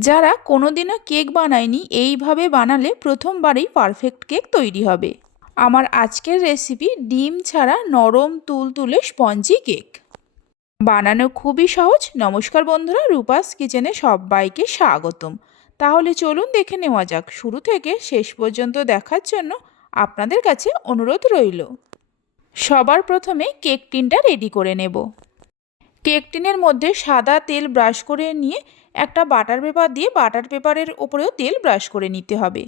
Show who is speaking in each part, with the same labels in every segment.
Speaker 1: যারা কোনোদিনও কেক বানায়নি, এইভাবে বানালে প্রথমবারেই পারফেক্ট কেক তৈরি হবে। আমার আজকের রেসিপি ডিম ছাড়া নরম তুলতুলে স্পঞ্জি কেক। বানানো খুবই সহজ। নমস্কার বন্ধুরা, রূপাস কিচেনে সবাইকে স্বাগতম। তাহলে চলুন দেখে নেওয়া যাক। শুরু থেকে শেষ পর্যন্ত দেখার জন্য আপনাদের কাছে অনুরোধ রইল। সবার প্রথমে কেক টিনটা রেডি করে নেব। কেক টিনের মধ্যে সাদা তেল ব্রাশ করে নিয়ে একটা বাটার পেপার দিয়ে বাটার পেপারের ওপরেও তেল ব্রাশ করে নিতে হবে।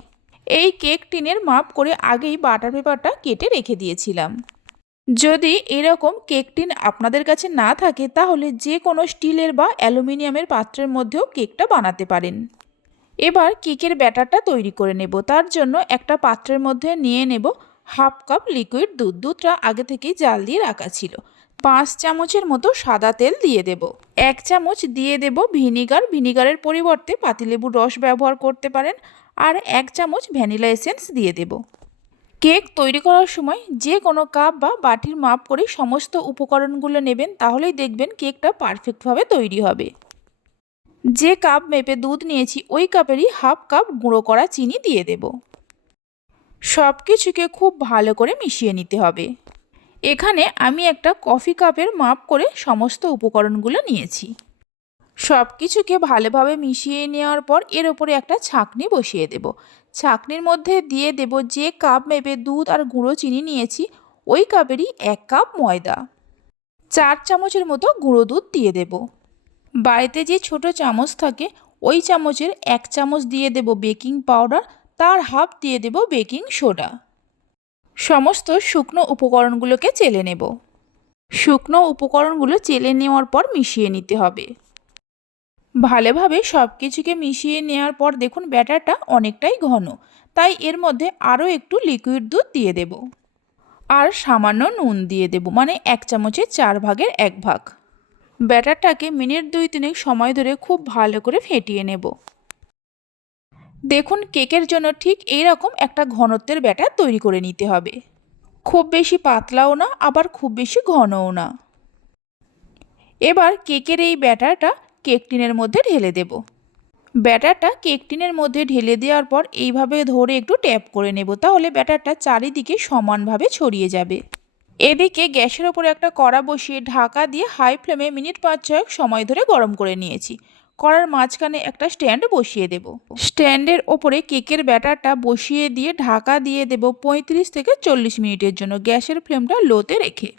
Speaker 1: এই কেক টিনের মাপ করে আগেই বাটার পেপারটা কেটে রেখে দিয়েছিলাম। যদি এরকম কেক টিন আপনাদের কাছে না থাকে, তাহলে যে কোনো স্টিলের বা অ্যালুমিনিয়ামের পাত্রের মধ্যেও কেকটা বানাতে পারেন। এবার কেকের ব্যাটারটা তৈরি করে নেব। তার জন্য একটা পাত্রের মধ্যে নিয়ে নেব হাফ কাপ লিকুইড দুধ। দুধটা আগে থেকেই জাল দিয়ে রাখা ছিল। পাঁচ চামচের মতো সাদা তেল দিয়ে দেব। এক চামচ দিয়ে দেব ভিনিগার। ভিনিগারের পরিবর্তে পাতিলেবুর রস ব্যবহার করতে পারেন। আর এক চামচ ভ্যানিলা এসেন্স দিয়ে দেব। কেক তৈরি করার সময় যে কোনো কাপ বা বাটির মাপ করে সমস্ত উপকরণগুলো নেবেন, তাহলেই দেখবেন কেকটা পারফেক্টভাবে তৈরি হবে। যে কাপ মেপে দুধ নিয়েছি, ওই কাপেরই হাফ কাপ গুঁড়ো করা চিনি দিয়ে দেব। সব কিছুকে খুব ভালো করে মিশিয়ে নিতে হবে। এখানে আমি একটা কফি কাপের মাপ করে সমস্ত উপকরণগুলো নিয়েছি। সব কিছুকে ভালোভাবে মিশিয়ে নেওয়ার পর এর ওপরে একটা ছাঁকনি বসিয়ে দেব। ছাঁকনির মধ্যে দিয়ে দেব যে কাপ মেপে দুধ আর গুঁড়ো চিনি নিয়েছি, ওই কাপেরই এক কাপ ময়দা। চার চামচের মতো গুঁড়ো দুধ দিয়ে দেব। বাড়িতে যে ছোট চামচ থাকে, ওই চামচের এক চামচ দিয়ে দেব বেকিং পাউডার, তার হাফ দিয়ে দেব বেকিং সোডা। সমস্ত শুকনো উপকরণগুলোকে চেলে নেব। শুকনো উপকরণগুলো চেলে নেওয়ার পর মিশিয়ে নিতে হবে। ভালোভাবে সব কিছুকে মিশিয়ে নেওয়ার পর দেখুন ব্যাটারটা অনেকটাই ঘন, তাই এর মধ্যে আরও একটু লিকুইড দুধ দিয়ে দেব। আর সামান্য নুন দিয়ে দেব মানে এক চামচের চার ভাগের এক ভাগ। ব্যাটারটাকে মিনিট দুই তিনেক সময় ধরে খুব ভালো করে ফেটিয়ে নেব। দেখুন, কেকের জন্য ঠিক এই রকম একটা ঘনত্বের ব্যাটার তৈরি করে নিতে হবে। খুব বেশি পাতলাও না, আবার খুব বেশি ঘনও না। এবার কেকের এই ব্যাটারটা কেক টিনের মধ্যে ঢেলে দেব। ব্যাটারটা কেক টিনের মধ্যে ঢেলে দেওয়ার পর এইভাবে ধরে একটু ট্যাপ করে নেব, তাহলে ব্যাটারটা চারিদিকে সমানভাবে ছড়িয়ে যাবে। এদিকে গ্যাসের ওপরে একটা কড়া বসিয়ে ঢাকা দিয়ে হাই ফ্লেমে মিনিট পাঁচ ছয়েক সময় ধরে গরম করে নিয়েছি। কড়ার মাঝখানে একটা স্ট্যান্ড বসিয়ে দেব। স্ট্যান্ডের ওপরে কেকের ব্যাটারটা বসিয়ে দিয়ে ঢাকা দিয়ে দেব পঁয়ত্রিশ থেকে চল্লিশ মিনিটের জন্য গ্যাসের ফ্লেমটা লোতে রেখে।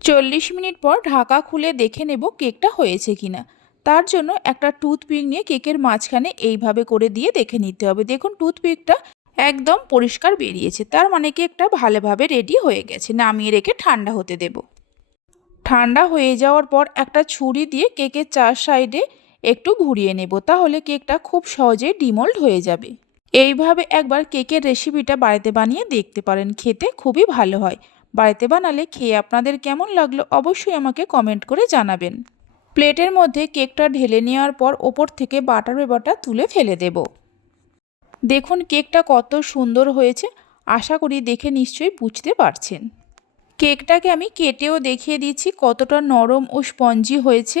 Speaker 1: চল্লিশ মিনিট পর ঢাকা খুলে দেখে নেব কেকটা হয়েছে কিনা। তার জন্য একটা টুথপিক নিয়ে কেকের মাঝখানে এইভাবে করে দিয়ে দেখে নিতে হবে। দেখুন, টুথপিকটা একদম পরিষ্কার বেরিয়েছে। তার মানে কেকটা ভালোভাবে রেডি হয়ে গেছে। নামিয়ে রেখে ঠান্ডা হতে দেব। ঠান্ডা হয়ে যাওয়ার পর একটা ছুরি দিয়ে কেকের চার সাইডে একটু ঘুরিয়ে নেব, তাহলে কেকটা খুব সহজে ডিমোল্ড হয়ে যাবে। এইভাবে একবার কেকের রেসিপিটা বাড়িতে বানিয়ে দেখতে পারেন, খেতে খুবই ভালো হয়। বাড়িতে বানালে খেয়ে আপনাদের কেমন লাগল অবশ্যই আমাকে কমেন্ট করে জানাবেন। প্লেটের মধ্যে কেকটা ঢেলে নেওয়ার পর ওপর থেকে বাটার পেপারটা তুলে ফেলে দেব। দেখুন কেকটা কত সুন্দর হয়েছে, আশা করি দেখে নিশ্চয়ই বুঝতে পারছেন। কেকটাকে আমি কেটেও দেখিয়ে দিচ্ছি কতটা নরম ও স্পঞ্জি হয়েছে।